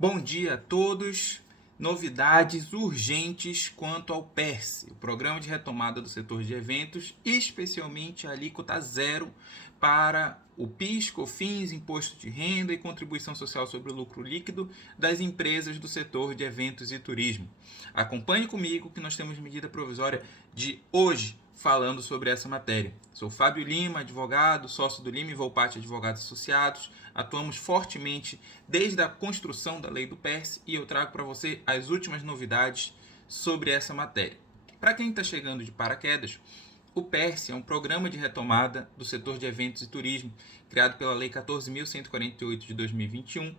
Bom dia a todos. Novidades urgentes quanto ao PERSE, o Programa de Retomada do Setor de Eventos, especialmente a alíquota zero para o PIS, COFINS, Imposto de Renda e Contribuição Social sobre o Lucro Líquido das empresas do setor de eventos e turismo. Acompanhe comigo que nós temos medida provisória de hoje falando sobre essa matéria. Sou Fábio Lima, advogado, sócio do Lima e Volpatti Advogados Associados. Atuamos fortemente desde a construção da lei do PERSE e eu trago para você as últimas novidades sobre essa matéria. Para quem está chegando de paraquedas, o PERSE é um programa de retomada do setor de eventos e turismo, criado pela Lei 14.148 de 2021,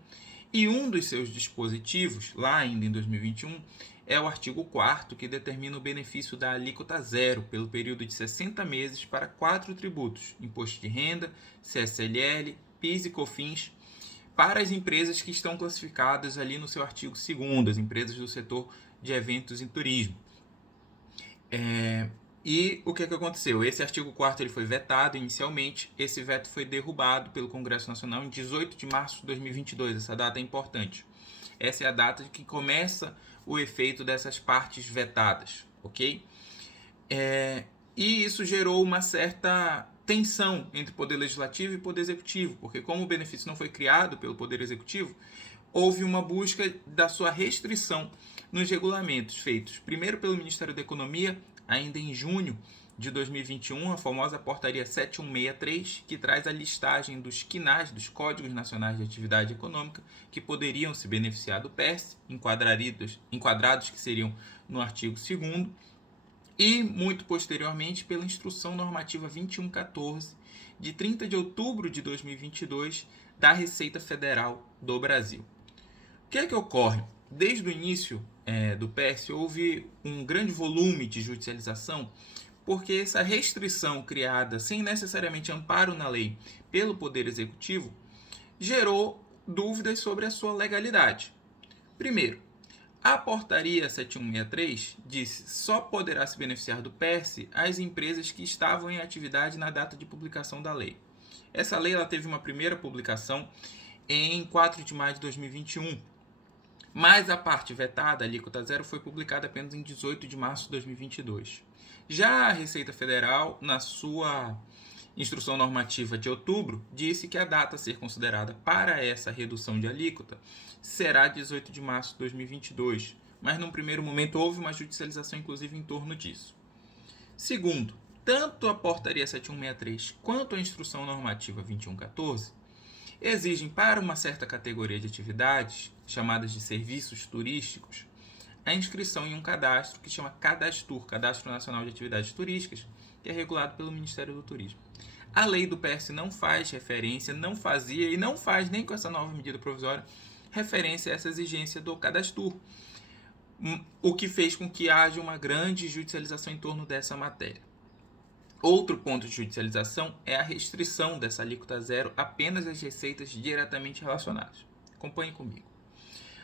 e um dos seus dispositivos, lá ainda em 2021, é o artigo 4º, que determina o benefício da alíquota zero pelo período de 60 meses para 4 tributos: Imposto de Renda, CSLL, PIS e COFINS, para as empresas que estão classificadas ali no seu artigo 2º, as empresas do setor de eventos e turismo. E o que aconteceu? Esse artigo 4º ele foi vetado inicialmente, esse veto foi derrubado pelo Congresso Nacional em 18 de março de 2022, essa data é importante. Essa é a data que começa o efeito dessas partes vetadas, ok? E isso gerou uma certa tensão entre Poder Legislativo e Poder Executivo, porque como o benefício não foi criado pelo Poder Executivo, houve uma busca da sua restrição nos regulamentos feitos primeiro pelo Ministério da Economia, ainda em junho de 2021, a famosa Portaria 7163, que traz a listagem dos CNAs, dos Códigos Nacionais de Atividade Econômica, que poderiam se beneficiar do PERSE, enquadrados que seriam no artigo 2º, e, muito posteriormente, pela Instrução Normativa 2114, de 30 de outubro de 2022, da Receita Federal do Brasil. O que é que ocorre? Desde o início do PERSE, houve um grande volume de judicialização, porque essa restrição criada sem necessariamente amparo na lei pelo Poder Executivo gerou dúvidas sobre a sua legalidade. Primeiro, a Portaria 7163 disse que só poderá se beneficiar do PERSE as empresas que estavam em atividade na data de publicação da lei. Essa lei ela teve uma primeira publicação em 4 de maio de 2021, mas a parte vetada, a alíquota zero, foi publicada apenas em 18 de março de 2022. Já a Receita Federal, na sua Instrução Normativa de outubro, disse que a data a ser considerada para essa redução de alíquota será 18 de março de 2022, mas num primeiro momento houve uma judicialização inclusive em torno disso. Segundo, tanto a Portaria 7163 quanto a Instrução Normativa 2114 exigem para uma certa categoria de atividades, chamadas de serviços turísticos, a inscrição em um cadastro que chama Cadastur, Cadastro Nacional de Atividades Turísticas, que é regulado pelo Ministério do Turismo. A lei do PERSE não faz referência, não fazia e não faz nem com essa nova medida provisória referência a essa exigência do Cadastur, o que fez com que haja uma grande judicialização em torno dessa matéria. Outro ponto de judicialização é a restrição dessa alíquota zero apenas às receitas diretamente relacionadas. Acompanhe comigo.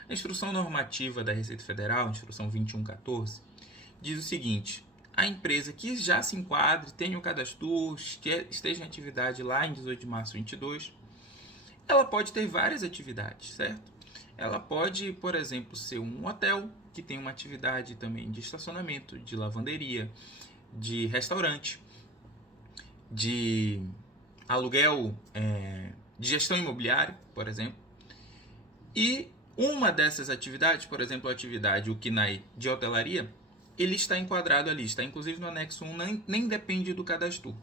A Instrução Normativa da Receita Federal, Instrução 2114, diz o seguinte: a empresa que já se enquadre, tenha o cadastro, esteja em atividade lá em 18 de março de 2022, ela pode ter várias atividades, certo? Ela pode, por exemplo, ser um hotel que tem uma atividade também de estacionamento, de lavanderia, de restaurante, de aluguel, de gestão imobiliária, por exemplo. E uma dessas atividades, por exemplo, a atividade, o CNAE de hotelaria, ele está enquadrado ali, está inclusive no anexo 1, nem depende do cadastro.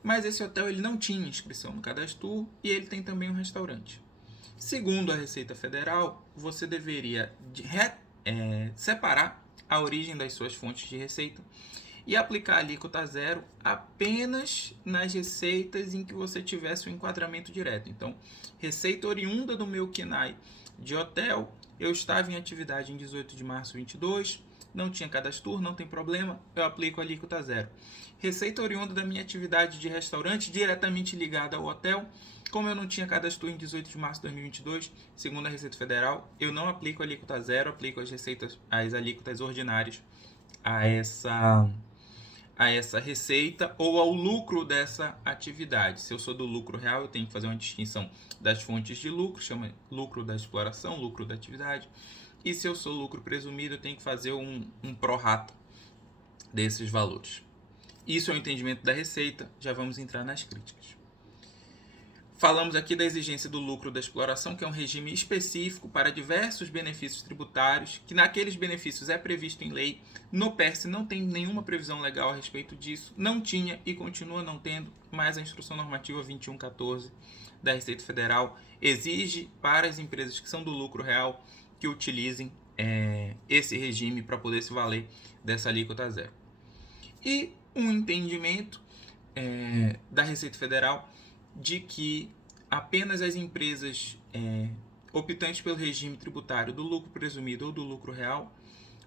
Mas esse hotel ele não tinha inscrição no cadastro e ele tem também um restaurante. Segundo a Receita Federal, você deveria separar a origem das suas fontes de receita e aplicar a alíquota zero apenas nas receitas em que você tivesse o enquadramento direto. Então, receita oriunda do meu CNAE de hotel, eu estava em atividade em 18 de março de 2022, não tinha cadastro, não tem problema, eu aplico a alíquota zero. Receita oriunda da minha atividade de restaurante, diretamente ligada ao hotel, como eu não tinha cadastro em 18 de março de 2022, segundo a Receita Federal, eu não aplico a alíquota zero, aplico as alíquotas ordinárias a a essa receita ou ao lucro dessa atividade. Se eu sou do lucro real, eu tenho que fazer uma distinção das fontes de lucro, chama lucro da exploração, lucro da atividade. E se eu sou lucro presumido, eu tenho que fazer um prorata desses valores. Isso é o entendimento da receita, já vamos entrar nas críticas. Falamos aqui da exigência do lucro da exploração, que é um regime específico para diversos benefícios tributários, que naqueles benefícios é previsto em lei. No PERSE não tem nenhuma previsão legal a respeito disso, não tinha e continua não tendo, mas a Instrução Normativa 2114 da Receita Federal exige para as empresas que são do lucro real que utilizem esse regime para poder se valer dessa alíquota zero. E um entendimento da Receita Federal de que apenas as empresas optantes pelo regime tributário do lucro presumido ou do lucro real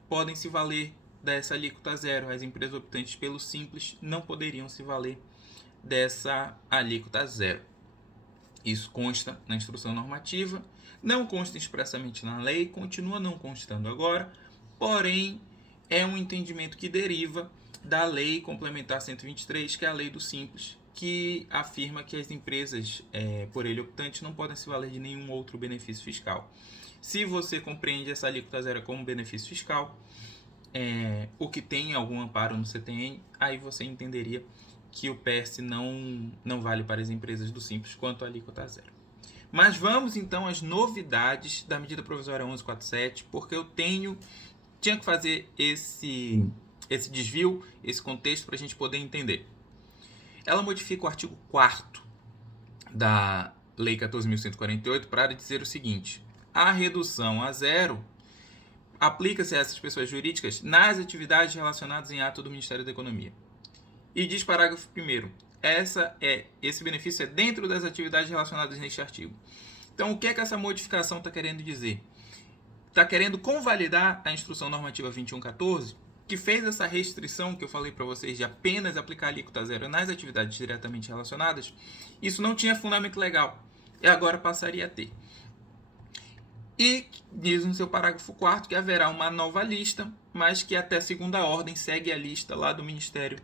podem se valer dessa alíquota zero. As empresas optantes pelo simples não poderiam se valer dessa alíquota zero. Isso consta na instrução normativa, não consta expressamente na lei, continua não constando agora, porém é um entendimento que deriva da Lei Complementar 123, que é a Lei do Simples, que afirma que as empresas, por ele optantes, não podem se valer de nenhum outro benefício fiscal. Se você compreende essa alíquota zero como benefício fiscal, o que tem algum amparo no CTN, aí você entenderia que o PERSE não vale para as empresas do Simples quanto a alíquota zero. Mas vamos então às novidades da medida provisória 1147, porque eu tinha que fazer esse desvio, esse contexto para a gente poder entender. Ela modifica o artigo 4º da Lei 14.148 para dizer o seguinte: a redução a zero aplica-se a essas pessoas jurídicas nas atividades relacionadas em ato do Ministério da Economia. E diz parágrafo 1º, esse benefício é dentro das atividades relacionadas neste artigo. Então, o que é que essa modificação está querendo dizer? Está querendo convalidar a Instrução Normativa 2114, que fez essa restrição que eu falei para vocês de apenas aplicar a alíquota zero nas atividades diretamente relacionadas. Isso não tinha fundamento legal e agora passaria a ter. E diz no seu parágrafo 4º que haverá uma nova lista, mas que até segunda ordem segue a lista lá do Ministério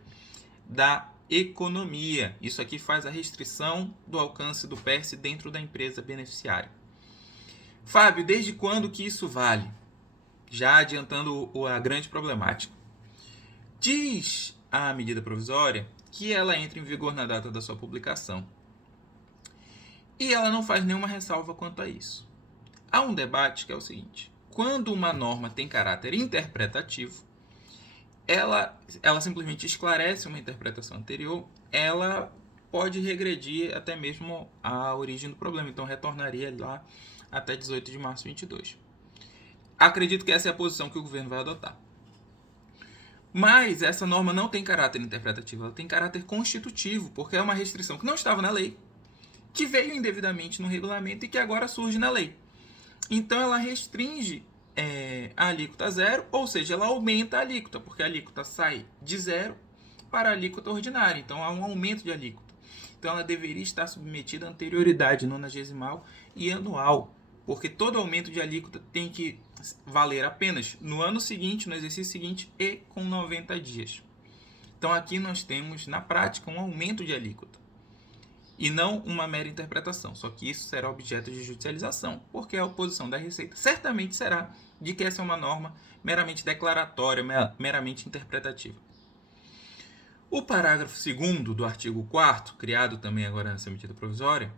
da Economia. Isso aqui faz a restrição do alcance do PERSE dentro da empresa beneficiária. Fábio, desde quando que isso vale? Já adiantando a grande problemática. Diz a medida provisória que ela entra em vigor na data da sua publicação. E ela não faz nenhuma ressalva quanto a isso. Há um debate que é o seguinte: quando uma norma tem caráter interpretativo, ela simplesmente esclarece uma interpretação anterior, ela pode regredir até mesmo à origem do problema, então retornaria lá até 18 de março de 2022. Acredito que essa é a posição que o governo vai adotar. Mas essa norma não tem caráter interpretativo, ela tem caráter constitutivo, porque é uma restrição que não estava na lei, que veio indevidamente no regulamento e que agora surge na lei. Então ela restringe a alíquota zero, ou seja, ela aumenta a alíquota, porque a alíquota sai de zero para a alíquota ordinária, então há um aumento de alíquota. Então ela deveria estar submetida à anterioridade nonagesimal e anual, porque todo aumento de alíquota tem que valer apenas no ano seguinte, no exercício seguinte e com 90 dias. Então aqui nós temos, na prática, um aumento de alíquota e não uma mera interpretação. Só que isso será objeto de judicialização, porque a oposição da Receita certamente será de que essa é uma norma meramente declaratória, meramente interpretativa. O parágrafo 2º do artigo 4º, criado também agora nessa medida provisória,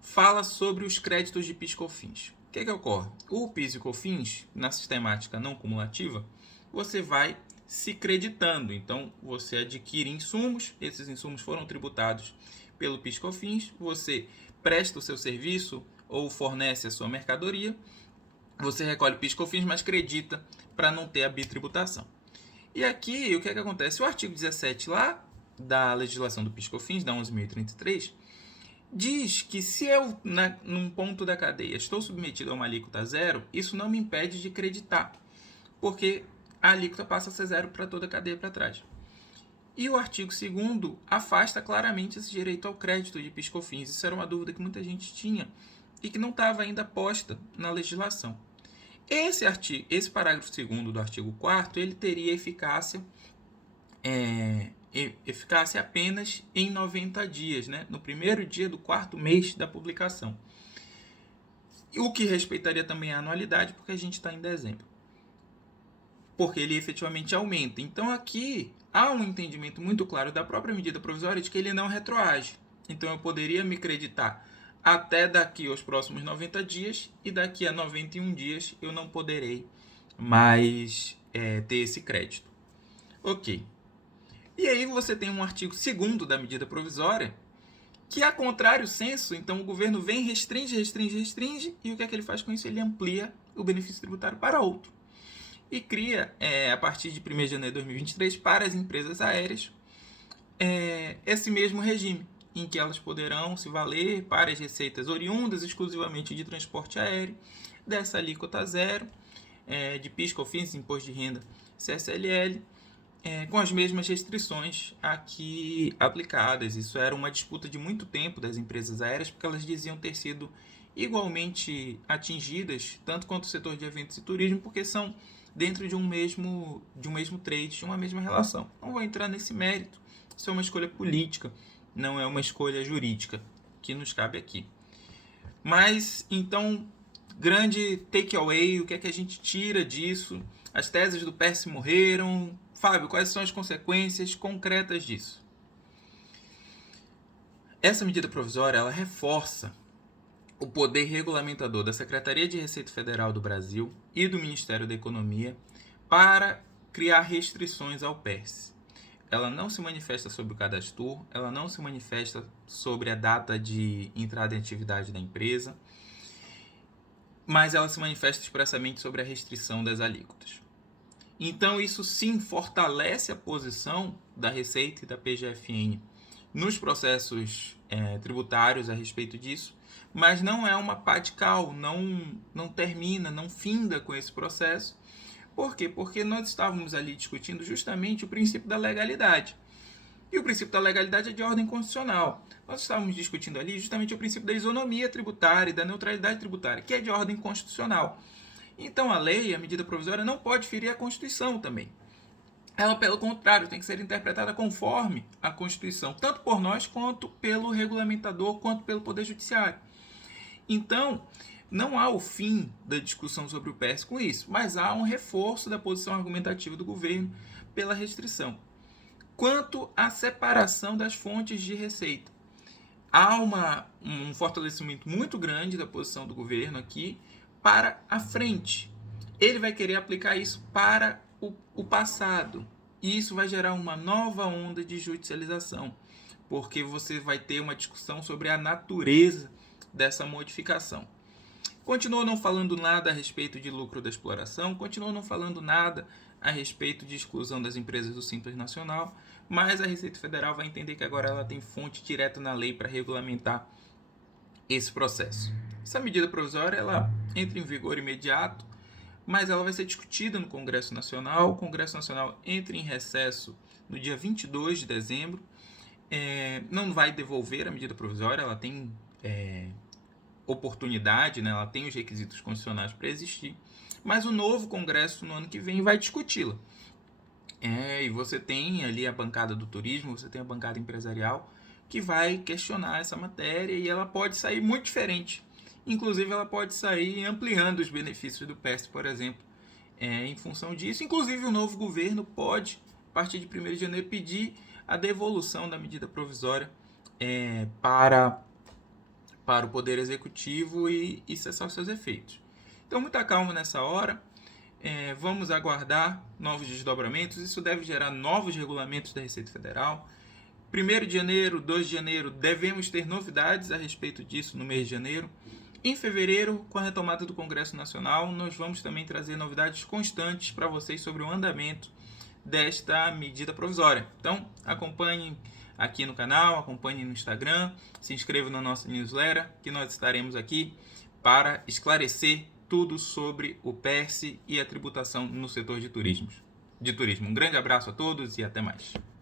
fala sobre os créditos de PIS/COFINS. O que ocorre? O PIS e COFINS, na sistemática não cumulativa, você vai se creditando. Então, você adquire insumos, esses insumos foram tributados pelo PIS/COFINS, você presta o seu serviço ou fornece a sua mercadoria, você recolhe PIS/COFINS, mas credita para não ter a bitributação. E aqui, o que acontece? O artigo 17 lá da legislação do PIS/COFINS, da 11.033, diz que se eu, num ponto da cadeia, estou submetido a uma alíquota zero, isso não me impede de creditar, porque a alíquota passa a ser zero para toda a cadeia para trás. E o artigo 2º afasta claramente esse direito ao crédito de PIS/COFINS. Isso era uma dúvida que muita gente tinha e que não estava ainda posta na legislação. Esse parágrafo 2º do artigo 4º, ele teria eficácia eficácia apenas em 90 dias, né? No primeiro dia do quarto mês da publicação. O que respeitaria também a anualidade, porque a gente está em dezembro. Porque ele efetivamente aumenta. Então aqui há um entendimento muito claro da própria medida provisória de que ele não retroage. Então eu poderia me creditar até daqui aos próximos 90 dias e daqui a 91 dias eu não poderei mais ter esse crédito. Ok. E aí você tem um artigo 2º da medida provisória que, a contrário senso, então o governo vem, restringe, e o que é que ele faz com isso? Ele amplia o benefício tributário para outro. E cria, a partir de 1º de janeiro de 2023, para as empresas aéreas, esse mesmo regime, em que elas poderão se valer para as receitas oriundas exclusivamente de transporte aéreo, dessa alíquota zero, de PIS, COFINS, Imposto de Renda, CSLL, com as mesmas restrições aqui aplicadas. Isso era uma disputa de muito tempo das empresas aéreas, porque elas diziam ter sido igualmente atingidas, tanto quanto o setor de eventos e turismo, porque são dentro de um mesmo trade, de uma mesma relação. Não vou entrar nesse mérito, isso é uma escolha política, não é uma escolha jurídica que nos cabe aqui. Mas, então, grande takeaway, o que é que a gente tira disso? As teses do PERSE morreram. Fábio, quais são as consequências concretas disso? Essa medida provisória, ela reforça o poder regulamentador da Secretaria de Receita Federal do Brasil e do Ministério da Economia para criar restrições ao PERSE. Ela não se manifesta sobre o cadastro, ela não se manifesta sobre a data de entrada em atividade da empresa, mas ela se manifesta expressamente sobre a restrição das alíquotas. Então, isso sim fortalece a posição da Receita e da PGFN nos processos tributários a respeito disso, mas não é uma pá de cal, não termina, não finda com esse processo. Por quê? Porque nós estávamos ali discutindo justamente o princípio da legalidade. E o princípio da legalidade é de ordem constitucional. Nós estávamos discutindo ali justamente o princípio da isonomia tributária e da neutralidade tributária, que é de ordem constitucional. Então a lei, a medida provisória, não pode ferir a Constituição também. Ela, pelo contrário, tem que ser interpretada conforme a Constituição, tanto por nós, quanto pelo regulamentador, quanto pelo Poder Judiciário. Então, não há o fim da discussão sobre o PERSE com isso, mas há um reforço da posição argumentativa do governo pela restrição. Quanto à separação das fontes de receita, há um fortalecimento muito grande da posição do governo aqui para a frente. Ele vai querer aplicar isso para o passado. E isso vai gerar uma nova onda de judicialização, porque você vai ter uma discussão sobre a natureza dessa modificação. Continuou não falando nada a respeito de lucro da exploração, continuou não falando nada a respeito de exclusão das empresas do Simples Nacional, mas a Receita Federal vai entender que agora ela tem fonte direta na lei para regulamentar esse processo. Essa medida provisória ela entra em vigor imediato, mas ela vai ser discutida no Congresso Nacional. O Congresso Nacional entra em recesso no dia 22 de dezembro. Não vai devolver a medida provisória, ela tem oportunidade, né? Ela tem os requisitos constitucionais para existir, mas o novo Congresso no ano que vem vai discuti-la. E você tem ali a bancada do turismo, você tem a bancada empresarial que vai questionar essa matéria e ela pode sair muito diferente. Inclusive, ela pode sair ampliando os benefícios do PERSE, por exemplo, em função disso. Inclusive, o novo governo pode, a partir de 1º de janeiro, pedir a devolução da medida provisória para o Poder Executivo e cessar os seus efeitos. Então, muita calma nessa hora. Vamos aguardar novos desdobramentos. Isso deve gerar novos regulamentos da Receita Federal. 1º de janeiro, 2 de janeiro, devemos ter novidades a respeito disso no mês de janeiro. Em fevereiro, com a retomada do Congresso Nacional, nós vamos também trazer novidades constantes para vocês sobre o andamento desta medida provisória. Então, acompanhem aqui no canal, acompanhem no Instagram, se inscrevam na nossa newsletter, que nós estaremos aqui para esclarecer tudo sobre o PERSE e a tributação no setor de turismo. Um grande abraço a todos e até mais.